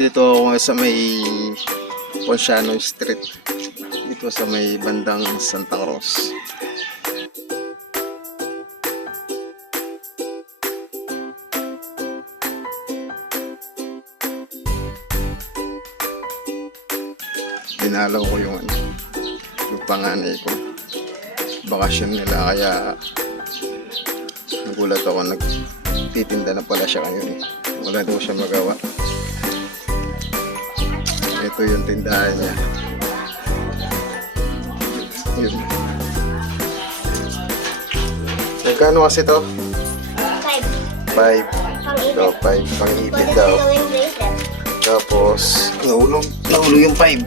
Dito ako sa may Ponciano Street. Dito sa may bandang Santa Cruz. Dinalaw ko yung panganay ko. Bakasyon nila kaya nagulat ako, nagtitinda na pala siya ngayon eh. Wala daw siya magawa. Ito yung tindahan niya. Yun. Magkano kasi to? 5. Ito, 5. Pang-ibig daw. Tapos, nahulog yung 5.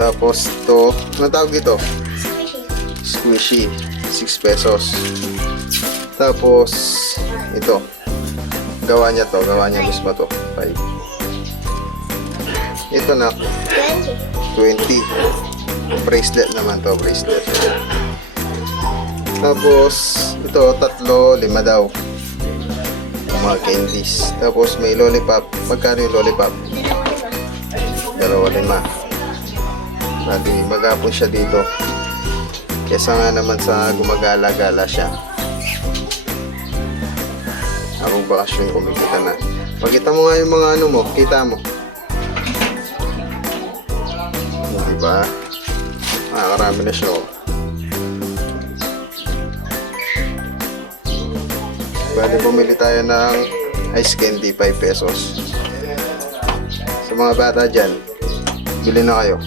Tapos, to, ano tawag dito? Squishy. 6 pesos. Tapos, ito. Gawa niya mismo to. 5. Ito na. 20. Bracelet naman to, bracelet. Tapos, ito, 3, 5 daw. Mga candies. Tapos, may lollipop. Magkano yung lollipop? 2, 5. Bali, magapon siya dito. Kesa nga naman sa gumagala-gala siya. Akong bakasyon, kumikita na. Pakita mo nga yung mga ano mo, kita mo. Diba? Makakarami na siya. Bali, bumili tayo ng ice candy, 5 pesos. Sa mga bata dyan, bili na kayo.